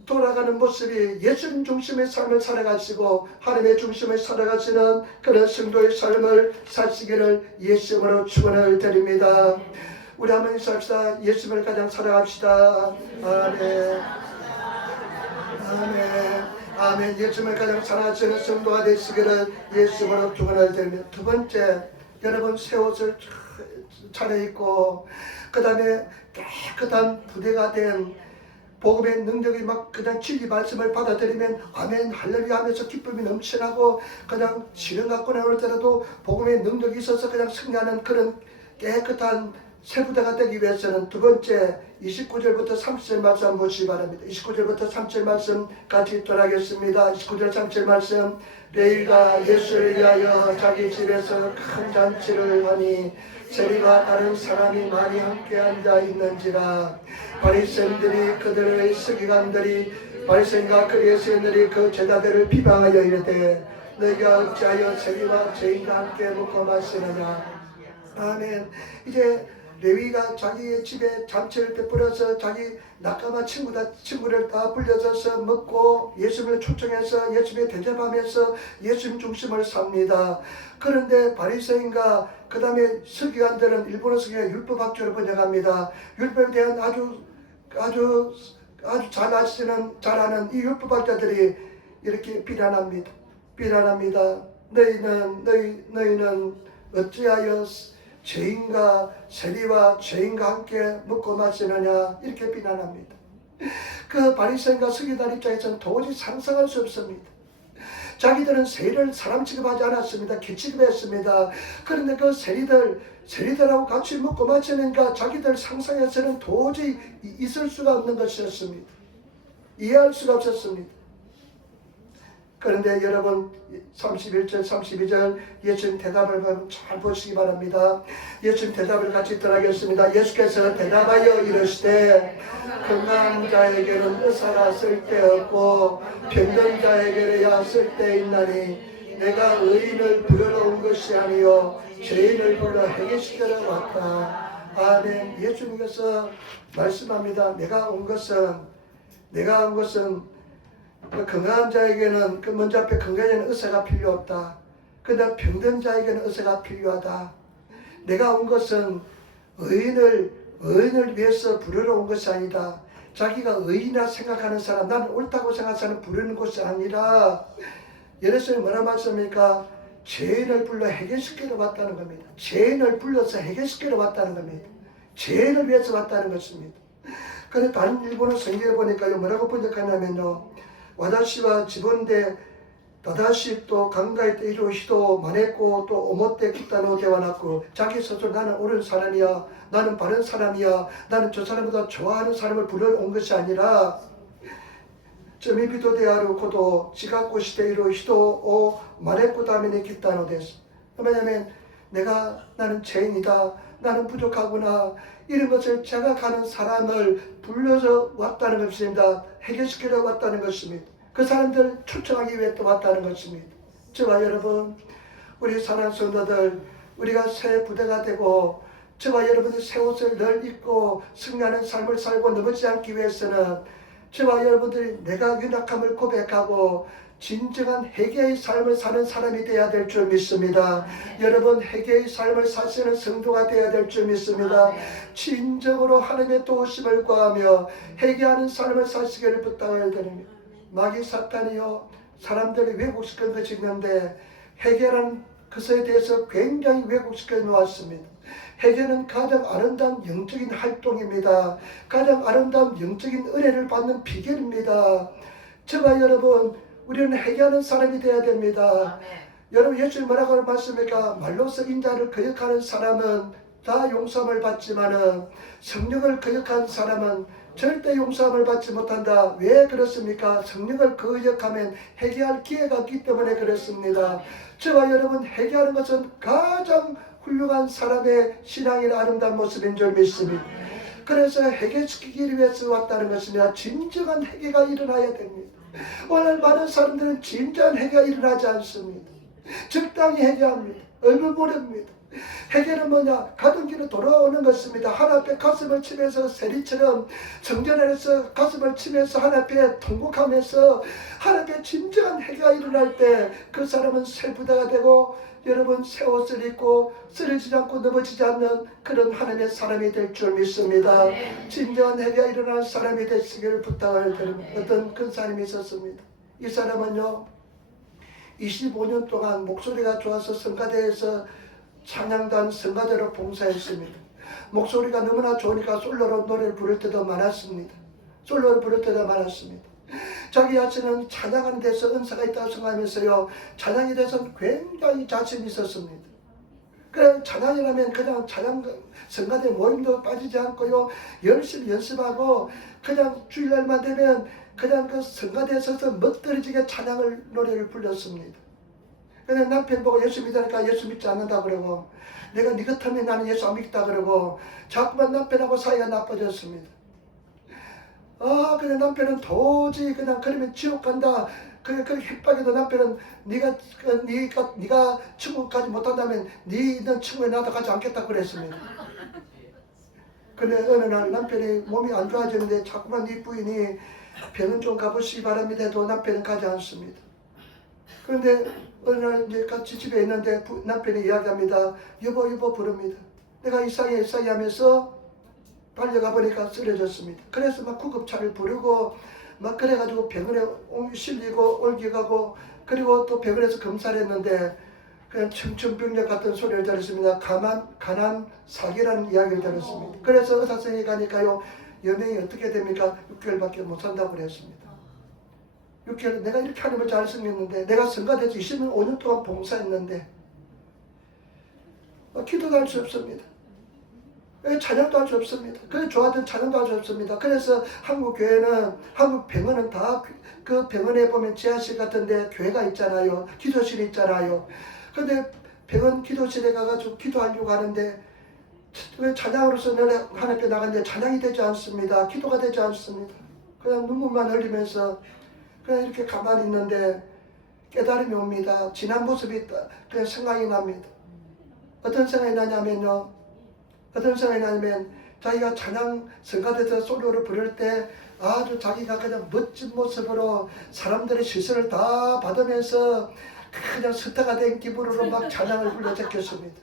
돌아가는 모습이 예수님 중심의 삶을 살아가시고 하나님의 중심을 살아가시는 그런 성도의 삶을 사시기를 예수님으로 축원을 드립니다. 우리 한번 인사합시다. 예수님을 가장 사랑합시다. 아멘. 아멘. 아멘. 예수님을 가장 사랑하시는 성도가 되시기를 예수님으로 축원을 드립니다. 두 번째, 여러분 새 옷을 차려입고 그 다음에 깨끗한 부대가 된 복음의 능력이 막 그냥 진리 말씀을 받아들이면 아멘 할렐루야 하면서 기쁨이 넘쳐나고 그냥 시련 갖고 나올 때라도 복음의 능력이 있어서 그냥 승리하는 그런 깨끗한 새 부대가 되기 위해서는 두 번째 29절부터 30절 말씀 한번 보시기 바랍니다. 29절부터 30절 말씀 같이 읽도록 하겠습니다. 29절 30절 말씀. 레위가 예수를 위하여 자기 집에서 큰 잔치를 하니 세리와 다른 사람이 많이 함께 앉아 있는지라. 바리새인들이 그들의 서기관들이 바리새인과 그리스도인들이 그 제자들을 비방하여 이르되 너희가 어찌하여 세리와 죄인과 함께 먹고 마시느냐. 아멘. 이제 레위가 자기의 집에 잔치를 베풀어서 자기 낙가마 친구를 다 불려서 먹고 예수님을 초청해서 예수님에 대접하면서 예수님 중심을 삽니다. 그런데 바리새인과 그 다음에 서기관들은 일본어 성경에 율법학교를 번역합니다. 율법에 대한 아주 잘하는 이 율법학자들이 이렇게 비난합니다. 너희는 어찌하여 죄인과 세리와 죄인과 함께 먹고 마시느냐 이렇게 비난합니다. 그 바리새인과 서기관 입장에서는 도저히 상상할 수 없습니다. 자기들은 세리를 사람 취급하지 않았습니다. 개 취급했습니다. 그런데 그 세리들하고 같이 먹고 마시니까 자기들 상상에서는 도저히 있을 수가 없는 것이었습니다. 이해할 수가 없었습니다. 그런데 여러분 31절 32절 예수님 대답을 잘 보시기 바랍니다. 예수님 대답을 같이 들어가겠습니다. 예수께서 대답하여 이르시되 건강한 자에게는 의사가 쓸데없고 병든 자에게야 쓸데있나니 내가 의인을 부르러 온 것이 아니요 죄인을 불러 해결시키러 왔다. 아멘. 예수님께서 말씀합니다. 내가 온 것은 건강한 자에게는 그 먼저 앞에 건강에는 의사가 필요 없다. 그다음 병든 자에게는 의사가 필요하다. 내가 온 것은 의인을 위해서 부르러 온 것이 아니다. 자기가 의인이라 생각하는 사람, 나는 옳다고 생각하는 사람 부르는 것이 아니라 예수님이 뭐라 말씀입니까? 죄인을 불러 해결시키러 왔다는 겁니다. 죄인을 불러서 해결시키러 왔다는 겁니다. 죄인을 위해서 왔다는 것입니다. 그런데 다른 일본어 성경에 보니까요, 뭐라고 번역하냐면요, 와다시와 지본데 다다시 또 강가에 때 이루 히도 마네고 또 오모때 기타노 대화났고 자기 스스로 나는 옳은 사람이야, 나는 바른 사람이야, 나는 저 사람보다 좋아하는 사람을 부르러 온 것이 아니라 점이비도 대하루 고도 지각고 시대 이루 히도 오 마네고 다음에 기타노 데스. 왜냐하면 나는 죄인이다, 나는 부족하구나, 이런 것을 자각하는 사람을 불러서 왔다는 것입니다. 해결시키러 왔다는 것입니다. 그 사람들을 초청하기 위해 또 왔다는 것입니다. 저와 여러분, 우리 사랑하는 성도들, 우리가 새 부대가 되고 저와 여러분이 새 옷을 늘 입고 승리하는 삶을 살고 넘어지지 않기 위해서는 저와 여러분들이 내가 연약함을 고백하고 진정한 회개의 삶을 사는 사람이 되어야 될 줄 믿습니다. 여러분, 회개의 삶을 사시는 성도가 되어야 될 줄 믿습니다. 진정으로 하나님의 도우심을 구하며 회개하는 삶을 사시기를 부탁을 드립니다. 마귀 사탄이요, 사람들이 왜곡시킨 것이 있는데 회개라는 것에 대해서 굉장히 왜곡시켜 놓았습니다. 회개는 가장 아름다운 영적인 활동입니다. 가장 아름다운 영적인 은혜를 받는 비결입니다. 저와 여러분, 우리는 회개하는 사람이 되어야 됩니다. 아멘. 여러분, 예수님 뭐라고 말씀합니까? 말로서 인자를 거역하는 사람은 다 용서함을 받지만은 성령을 거역하는 사람은 절대 용서함을 받지 못한다. 왜 그렇습니까? 성령을 거역하면 회개할 기회가 없기 때문에 그렇습니다. 저와 여러분, 회개하는 것은 가장 훌륭한 사람의 신앙의 아름다운 모습인 줄 믿습니다. 그래서 회개시키기 위해서 왔다는 것입니다. 진정한 회개가 일어나야 됩니다. 오늘 많은 사람들은 진정한 회개가 일어나지 않습니다. 적당히 회개합니다. 얼굴 모릅니다. 회개는 뭐냐? 가던 길로 돌아오는 것입니다. 하나님 앞에 가슴을 치면서 세리처럼 성전 안에서 가슴을 치면서 하나님 앞에 통곡하면서 하나님 앞에 진정한 회개가 일어날 때 그 사람은 새 부대가 되고 여러분 새 옷을 입고 쓰러지지 않고 넘어지지 않는 그런 하나님의 사람이 될 줄 믿습니다. 진정한 회개가 일어나는 사람이 되시기를 부탁을 드립니다. 어떤 큰 사람이 있었습니다. 이 사람은요, 25년 동안 목소리가 좋아서 성가대에서 찬양단 성가대로 봉사했습니다. 목소리가 너무나 좋으니까 솔로로 노래를 부를 때도 많았습니다. 자기 자신은 찬양하는 데서 은사가 있다고 생각하면서요, 찬양에 대해서는 굉장히 자신이 있었습니다. 그래, 찬양이라면 그냥 찬양 성가대 모임도 빠지지 않고요, 열심히 연습하고 그냥 주일날만 되면 그냥 그 성가대에 서서 멋들어지게 노래를 불렀습니다. 근데 남편 보고 예수 믿으니까 예수 믿지 않는다 그러고, 내가 네 같으면 나는 예수 안 믿다 그러고, 자꾸만 남편하고 사이가 나빠졌습니다. 근데 남편은 도저히 그냥 그러면 지옥 간다. 그 협박에도 남편은 네가 천국 가지 못한다면 네 있는 천국에 나도 가지 않겠다 그랬습니다. 근데 어느 날 남편이 몸이 안 좋아지는데 자꾸만 네 부인이 병원 좀 가보시기 바랍니다 해도 남편은 가지 않습니다. 그런데 어느 날 이제 같이 집에 있는데 남편이 이야기합니다. 여보 부릅니다. 내가 이상해 하면서 달려가 보니까 쓰러졌습니다. 그래서 막 구급차를 부르고 막 그래가지고 병원에 실리고 옮겨가고, 그리고 또 병원에서 검사를 했는데 그냥 청춘병력 같은 소리를 들었습니다. 가난 사기라는 이야기를 들었습니다. 그래서 의사 선생님이 가니까요, 여명이 어떻게 됩니까? 6개월밖에 못 산다고 그랬습니다. 6개월 내가 이렇게 하나님을 잘 섬겼는데, 내가 성가대에서 25년 동안 봉사했는데 기도도 할 수 없습니다. 찬양도 할 수 없습니다. 그래 좋아하던 찬양도 할 수 없습니다. 그래서 한국 교회는, 한국 병원은 다 그 병원에 보면 지하실 같은데 교회가 있잖아요. 기도실이 있잖아요. 근데 병원 기도실에 가가지고 기도하려고 하는데 왜 찬양으로서 하나님 앞에 나갔는데 찬양이 되지 않습니다. 기도가 되지 않습니다. 그냥 눈물만 흘리면서 그냥 이렇게 가만히 있는데 깨달음이 옵니다. 지난 모습이 그냥 생각이 납니다. 어떤 생각이 나냐면요. 어떤 생각이 나냐면 자기가 찬양 성가대에서 솔로를 부를 때 아주 자기가 그냥 멋진 모습으로 사람들의 시선을 다 받으면서 그냥 스타가 된 기분으로 막 찬양을 불러 제꼈습니다.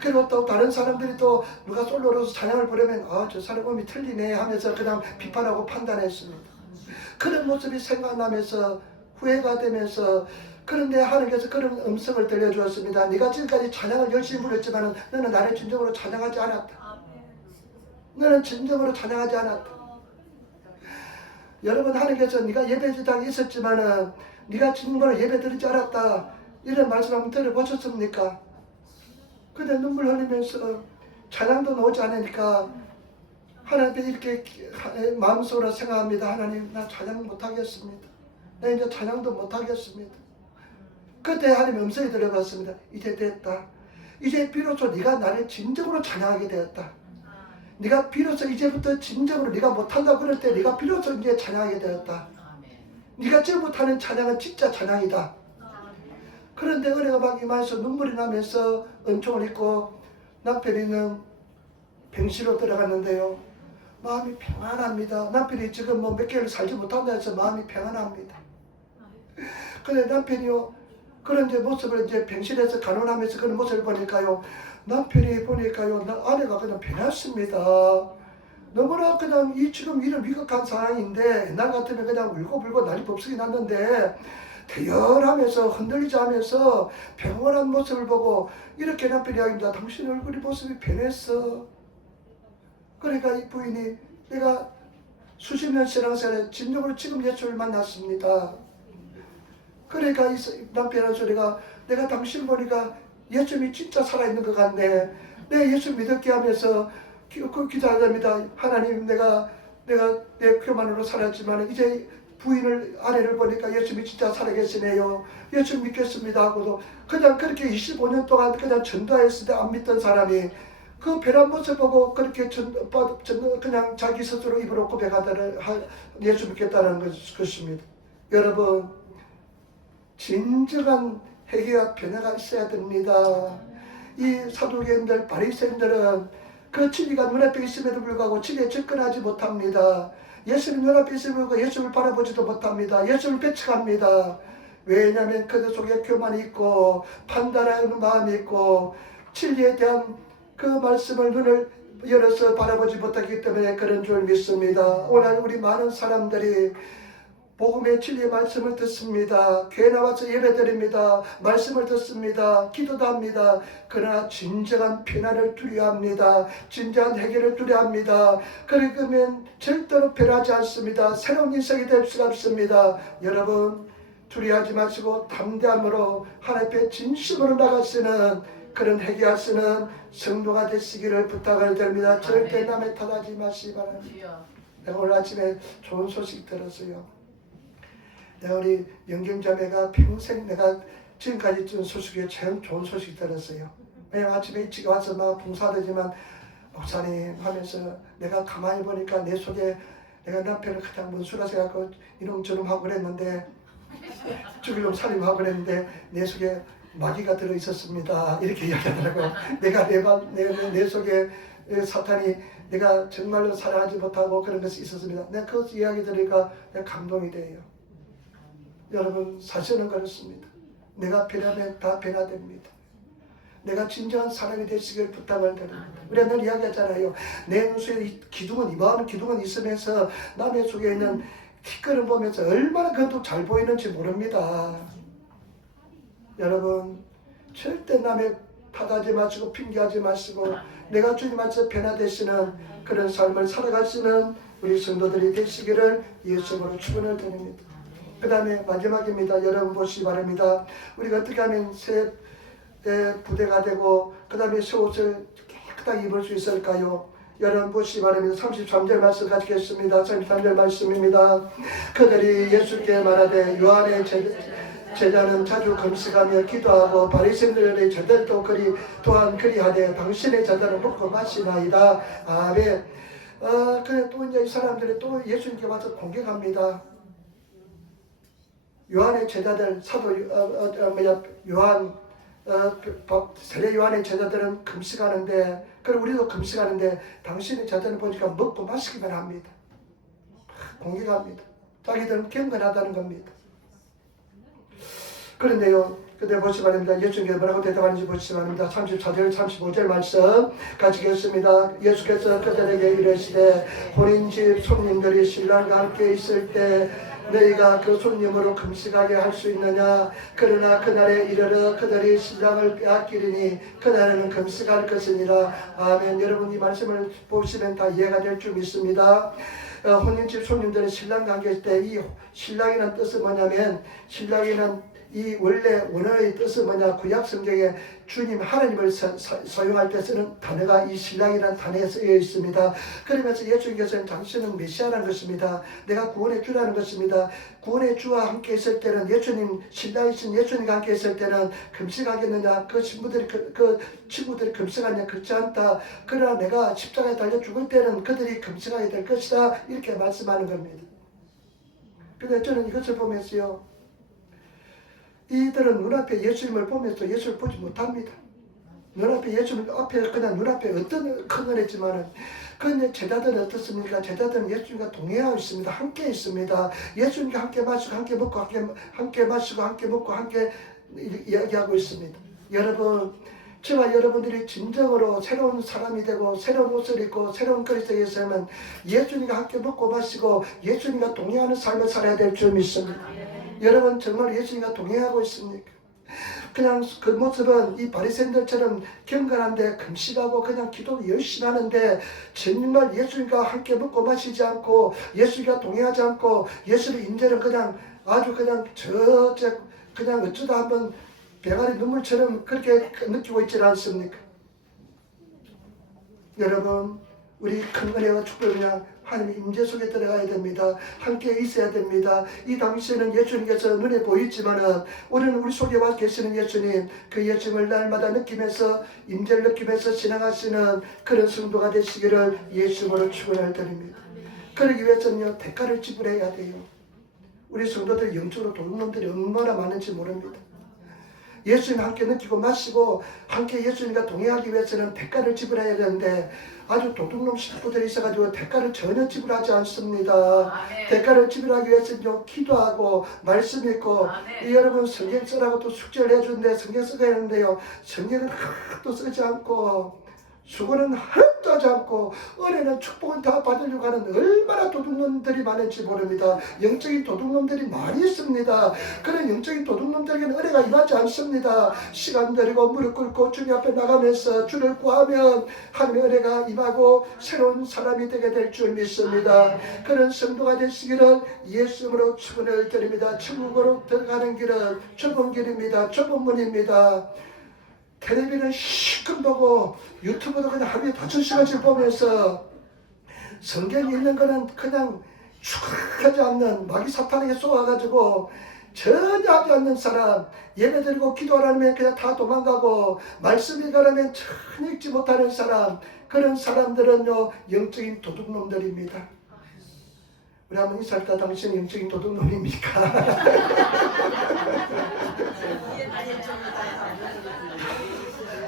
그리고 또 다른 사람들이 또 누가 솔로로서 찬양을 부르면 저 사람 음이 틀리네 하면서 그냥 비판하고 판단했습니다. 그런 모습이 생각나면서 후회가 되면서, 그런데 하나님께서 그런 음성을 들려주었습니다. 네가 지금까지 찬양을 열심히 불렀지만 너는 나를 진정으로 찬양하지 않았다. 너는 진정으로 찬양하지 않았다. 여러분, 하나님께서 네가 예배지당에 있었지만 네가 진정으로 예배 드리지 않았다, 이런 말씀 한번 들어보셨습니까? 근데 눈물 흘리면서 찬양도 나오지 않으니까 하나님께 이렇게 마음속으로 생각합니다. 하나님, 나 찬양 못하겠습니다. 나 이제 찬양도 못하겠습니다. 그때 하나님 음성이 들려봤습니다. 이제 됐다. 이제 비로소 네가 나를 진정으로 찬양하게 되었다. 네가 비로소 이제부터 진정으로 네가 못한다고 그럴 때 네가 비로소 이제 찬양하게 되었다. 네가 지금 못하는 찬양은 진짜 찬양이다. 그런데 은혜가 막 임하여서 눈물이 나면서 은총을 입고 남편이는 병실로 들어갔는데요. 마음이 평안합니다. 남편이 지금 뭐 몇 개월 살지 못한다 해서 마음이 평안합니다. 근데 남편이요, 그런 이제 모습을 이제 병실에서 간호하면서 그런 모습을 보니까요, 남편이 보니까요, 아내가 그냥 변했습니다. 너무나 그냥 지금 이런 위급한 상황인데 옛날 같으면 그냥 울고불고 난리 법석이 났는데 대열하면서 흔들리지 않으면서 평온한 모습을 보고 이렇게 남편이 이야기합니다. 당신 얼굴이 모습이 변했어. 그러니까 이 부인이, 내가 수십 년 신앙생활에 진정으로 지금 예수를 만났습니다. 그러니까 이 남편의 소리가, 내가 당신 보니까 예수님이 진짜 살아있는 것 같네. 내 예수 믿을게 하면서 기도합니다. 하나님, 내가 내 교만으로 살았지만 이제 부인을, 아내를 보니까 예수님이 진짜 살아계시네요. 예수 믿겠습니다 하고도 그냥 그렇게 25년 동안 그냥 전도했을 때 안 믿던 사람이 그 변한 모습 보고 그렇게 그냥 자기 스스로 입으로 고백하다를 예수 믿겠다는 것입니다. 여러분, 진정한 회개와 변화가 있어야 됩니다. 이 사두개인들, 바리새인들은 그 진리가 눈앞에 있음에도 불구하고 진리에 접근하지 못합니다. 예수님 눈앞에 있음에도 불구하고 예수를 바라보지도 못합니다. 예수를 배척합니다. 왜냐하면 그들 속에 교만이 있고 판단하는 마음이 있고 진리에 대한 그 말씀을 눈을 열어서 바라보지 못하기 때문에 그런 줄 믿습니다. 오늘 우리 많은 사람들이 복음의 진리의 말씀을 듣습니다. 교회 나와서 예배드립니다. 말씀을 듣습니다. 기도도 합니다. 그러나 진정한 평안을 두려워합니다. 진정한 해결을 두려워합니다. 그러면 절대로 변하지 않습니다. 새로운 인생이 될 수가 없습니다. 여러분, 두려워하지 마시고 담대함으로 하나님 앞에 진심으로 나가시는 그런 회개하시는 성도가 되시기를 부탁을 드립니다. 절대 남의 탓하지 마시기 바랍니다. 내가 오늘 아침에 좋은 소식 들었어요. 내가 우리 영경자매가 평생 내가 지금까지 준 소식 중에 제일 좋은 소식 들었어요. 왜냐면 아침에 일찍 와서 막 봉사하지만 목사님 하면서 내가 가만히 보니까 내 속에 내가 남편을 가장 문수라 생각하고 이놈저놈 하고 그랬는데 죽이려고 살림하고 그랬는데 내 속에 마귀가 들어있었습니다. 이렇게 이야기하더라고요. 내가 내 속에 사탄이 내가 정말로 사랑하지 못하고 그런 것이 있었습니다. 내가 그 이야기 들으니까 내가 감동이 돼요. 여러분, 사실은 그렇습니다. 내가 변하면 다 변화됩니다. 내가 진정한 사람이 되시길 부탁을 드립니다. 우리가 늘 이야기하잖아요. 내 눈속에 기둥은, 임하는 기둥은 있으면서 남의 속에 있는 티끌을 보면서 얼마나 그것도 잘 보이는지 모릅니다. 여러분, 절대 남의 탓하지 마시고 핑계하지 마시고 내가 주님 앞에서 변화되시는 그런 삶을 살아가시는 우리 성도들이 되시기를 예수님으로 축원을 드립니다. 그 다음에 마지막입니다. 여러분 보시기 바랍니다. 우리가 어떻게 하면 새 부대가 되고 그 다음에 새 옷을 깨끗하게 입을 수 있을까요? 여러분 보시기 바랍니다. 33절 말씀 가지겠습니다. 33절 말씀입니다. 그들이 예수께 말하되 요한의 제자는 자주 금식하며 기도하고 바리새인들의 제자들도 또한 그리하되 당신의 제자는 먹고 마시나이다. 아멘. 그래 또 이제 이 사람들이 또 예수님께 와서 공격합니다. 요한의 제자들 사도 요한 세례 요한의 제자들은 금식하는데 그리고 우리도 금식하는데 당신의 제자들은 보니까 먹고 마시기만 합니다. 공격합니다. 자기들은 경건하다는 겁니다. 그런데요, 그때 보시기 바랍니다. 예수님께서 뭐라고 대답하는지 보시기 바랍니다. 34절, 35절 말씀 가지겠습니다. 예수께서 그들에게 이르시되 혼인집 손님들이 신랑과 함께 있을 때 너희가 그 손님으로 금식하게 할 수 있느냐? 그러나 그날에 이르러 그들이 신랑을 빼앗기리니 그날에는 금식할 것이니라. 아멘. 여러분 이 말씀을 보시면 다 이해가 될 줄 믿습니다. 혼인집 손님들이 신랑과 함께 있을 때 이 신랑이라는 뜻은 뭐냐면 신랑이란 이 원래 원어의 뜻은 뭐냐? 구약 성경에 주님 하나님을 사용할 때 쓰는 단어가 이 신랑이라는 단어에 쓰여 있습니다. 그러면서 예수님께서는 당신은 메시아라는 것입니다. 내가 구원의 주라는 것입니다. 구원의 주와 함께 있을 때는 예수님 신랑이신 예수님과 함께 있을 때는 금식하겠느냐? 그 친구들이 금식하냐? 그렇지 않다. 그러나 내가 십자가에 달려 죽을 때는 그들이 금식하게 될 것이다. 이렇게 말씀하는 겁니다. 그런데 저는 이것을 보면서요. 이들은 눈앞에 예수님을 보면서 예수를 보지 못합니다. 눈앞에 예수님 앞에 그냥 눈앞에 어떤 큰 은혜지만은 그런데 제자들은 어떻습니까? 제자들은 예수님과 동행하고 있습니다. 함께 있습니다. 예수님과 함께 마시고 함께 먹고 함께 마시고 함께 먹고 함께 이야기하고 있습니다. 여러분 저와 여러분들이 진정으로 새로운 사람이 되고 새로운 옷을 입고 새로운 그리스도에 서면 예수님과 함께 먹고 마시고 예수님과 동행하는 삶을 살아야 될 줄 믿습니다. 여러분 정말 예수님과 동행하고 있습니까? 그냥 그 모습은 이 바리새인들처럼 경건한데 금식하고 그냥 기도 열심히 하는데 정말 예수님과 함께 먹고 마시지 않고 예수님과 동행하지 않고 예수의 인재는 그냥 아주 그냥 그냥 어쩌다 한번 병아리 눈물처럼 그렇게 느끼고 있지 않습니까? 여러분 우리 큰 은혜와 축복이냐 하나님의 임재 속에 들어가야 됩니다. 함께 있어야 됩니다. 이 당시에는 예수님께서 눈에 보이지만은 오늘은 우리 속에 와 계시는 예수님 그 예수님을 날마다 느끼면서 임재를 느끼면서 지나가시는 그런 성도가 되시기를 예수님으로 축원을 드립니다. 그러기 위해서는요 대가를 지불해야 돼요. 우리 성도들 영적으로 도둑놈들이 얼마나 많은지 모릅니다. 예수님 함께 느끼고 마시고 함께 예수님과 동행하기 위해서는 대가를 지불해야 되는데 아주 도둑놈 식구들이 있어가지고 대가를 전혀 지불하지 않습니다. 아멘. 대가를 지불하기 위해서는 기도하고 말씀 읽고 여러분 성경 쓰라고 또 숙제를 해주는데 성경 쓰게 하는데요 성경은 하나도 쓰지 않고 수고는 하나도 하지 않고 은혜는 축복은 다 받으려고 하는 얼마나 도둑놈들이 많은지 모릅니다. 영적인 도둑놈들이 많이 있습니다. 그런 영적인 도둑놈들에게는 은혜가 임하지 않습니다. 시간 들이고 무릎 꿇고 주님 앞에 나가면서 주를 구하면 하나님의 은혜가 임하고 새로운 사람이 되게 될 줄 믿습니다. 그런 성도가 되시기를 예수님으로 축원을 드립니다. 천국으로 들어가는 길은 좁은 길입니다. 좁은 문입니다. 텔레비는 실컷 보고 유튜브도 그냥 하루에 5시간씩 보면서 성경 읽는 거는 그냥 축하하지 않는 마귀 사탄에게 쏘아가지고 전혀 하지 않는 사람 예배드리고 기도하라면 그냥 다 도망가고 말씀 읽으라면 전혀 읽지 못하는 사람 그런 사람들은요 영적인 도둑놈들입니다. 우리 한번 인사할 때 당신은 영적인 도둑놈입니까?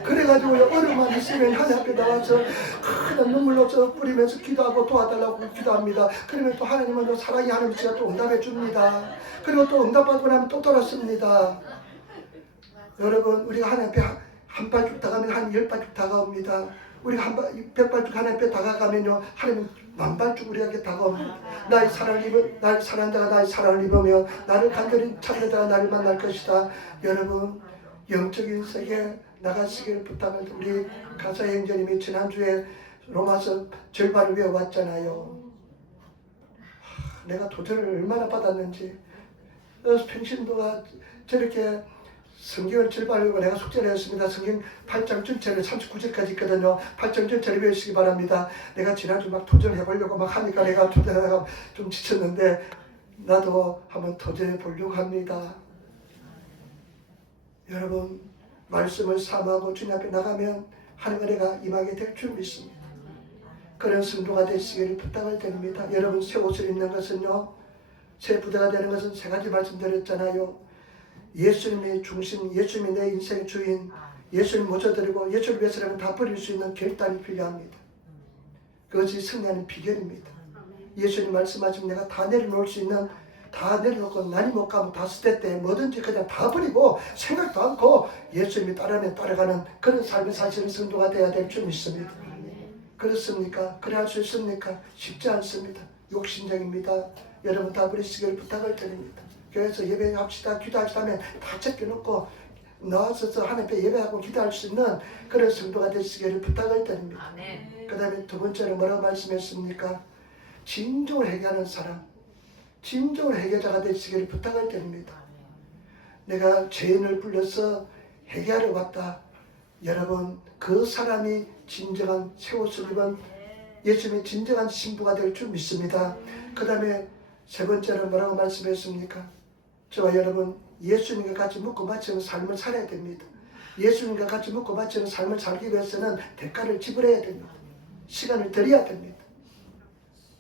그래가지고 얼음만 있으면 하나님 앞에 나와서 큰 눈물로 뿌리면서 기도하고 도와달라고 기도합니다. 그러면 또 하나님은 사랑이 하나님께서 또 응답해 줍니다. 그리고 또 응답받고 나면 또 돌아섭니다. 여러분 우리가 하나님 앞에 한 발쭉 다가면 한 10발쭉 다가옵니다. 우리가 100발쭉 하나님 앞에 다가가면요 하나님은 만발쭉 우리에게 다가옵니다. 나의 사랑하는 자가 나의 사랑을 입으며 나를 간절히 찾는 자가 나를 만날 것이다. 여러분 영적인 세계 나가시길 부탁을 우리 가사의 행전님이 지난주에 로마서 절반을 외워왔잖아요. 내가 도전을 얼마나 받았는지 평신도가 저렇게 성경을 절반하고 내가 숙제를 했습니다. 성경 8장 전체를 39절까지 있거든요. 8장 전체를 외우시기 바랍니다. 내가 지난주 막 도전해 보려고 막 하니까 내가 도전하다가 좀 지쳤는데 나도 한번 도전해 보려고 합니다. 여러분 말씀을 사모하고 주님 앞에 나가면 하나님 은혜가 임하게 될 줄 믿습니다. 그런 성도가 되시기를 부탁을 드립니다. 여러분 새 옷을 입는 것은요, 새 부대가 되는 것은 세 가지 말씀드렸잖아요. 예수님의 중심, 예수님이 내 인생의 주인, 예수님 모셔드리고 예수를 위해서라면 다 버릴 수 있는 결단이 필요합니다. 그것이 승리하는 비결입니다. 예수님 말씀하시면 내가 다 내려놓을 수 있는, 다 내려놓고 난이 못 가면 다스때 때 뭐든지 그냥 다 버리고 생각도 않고 예수님이 따르면 따라가는 그런 삶을 사시는 성도가 되어야 될 줄 믿습니다. 그렇습니까? 그래 할 수 있습니까? 쉽지 않습니다. 욕심적입니다. 여러분 다 버리시기를 부탁을 드립니다. 그래서 예배합시다, 기도합시다 하면 다 챙겨놓고 나와서 하나님 앞에 예배하고 기도할 수 있는 그런 성도가 되시기를 부탁을 드립니다. 그 다음에 두 번째로 뭐라고 말씀했습니까? 진정을 회개하는 사람, 진정을 회개자가 되시기를 부탁을 드립니다. 내가 죄인을 불러서 회개하러 왔다. 여러분 그 사람이 진정한 새 옷을 입은 예수님의 진정한 신부가 될 줄 믿습니다. 그 다음에 세 번째는 뭐라고 말씀했습니까? 저와 여러분 예수님과 같이 묻고 바치는 삶을 살아야 됩니다. 예수님과 같이 묻고 바치는 삶을 살기 위해서는 대가를 지불해야 됩니다. 시간을 들여야 됩니다.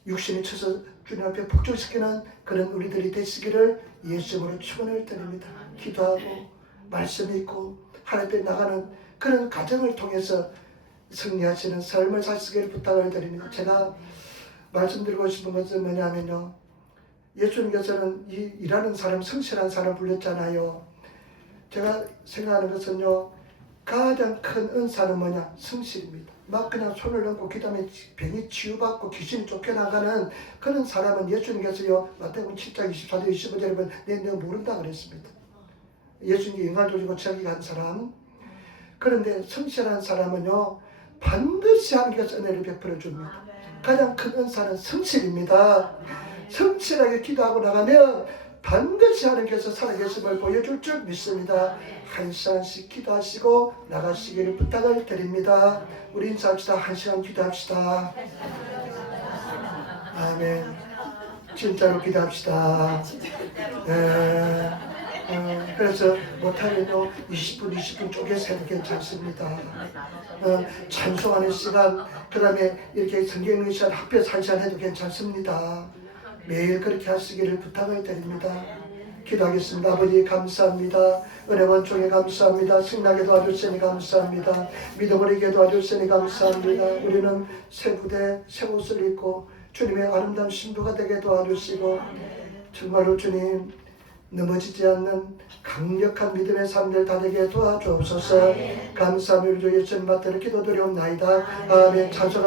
육신이 쳐서 주님 앞에 복종시키는 그런 우리들이 되시기를 예수님으로 축원을 드립니다. 기도하고 말씀 읽고 하나님 앞에 나가는 그런 과정을 통해서 승리하시는 삶을 사시기를 부탁을 드립니다. 제가 말씀드리고 싶은 것은 뭐냐면요, 예수님께서는 이 일하는 사람, 성실한 사람 불렸잖아요. 제가 생각하는 것은요, 가장 큰 은사는 뭐냐? 성실입니다. 막 그냥 손을 얹고 기도하면 병이 치유받고 귀신이 쫓겨나가는 그런 사람은 예수님께서요, 마태복음 7장 24절 25절에 보면 내가 모른다 그랬습니다. 예수님이 영광을 돌리고 저기 간 사람. 그런데 성실한 사람은요, 반드시 하나님께서 은혜를 베풀어 줍니다. 가장 큰 은사는 성실입니다. 성실하게 기도하고 나가면 반드시 하나님께서 살아계심을 보여줄 줄 믿습니다. 한 시간씩 기도하시고 나가시기를 부탁을 드립니다. 우리 인사합시다. 한 시간 기도합시다. 아멘. 진짜로 기도합시다. 그래서 못하면요 20분 쪼개서 해도 괜찮습니다. 찬송하는 시간, 그 다음에 이렇게 성경 읽는 시간 합해서 한 시간 해도 괜찮습니다. 매일 그렇게 하시기를 부탁을 드립니다. 기도하겠습니다. 아버지 감사합니다. 은혜원 종에 감사합니다. 승나게 도와주시니 감사합니다. 믿음으로 이게 도와주시니 감사합니다. 우리는 새 부대, 새 옷을 입고 주님의 아름다운 신부가 되게 도와주시고 정말로 주님 넘어지지 않는 강력한 믿음의 삶들 다 되게 도와주옵소서. 감사합니다. 예수님 받들어 기도드리옵나이다. 아멘. 찬송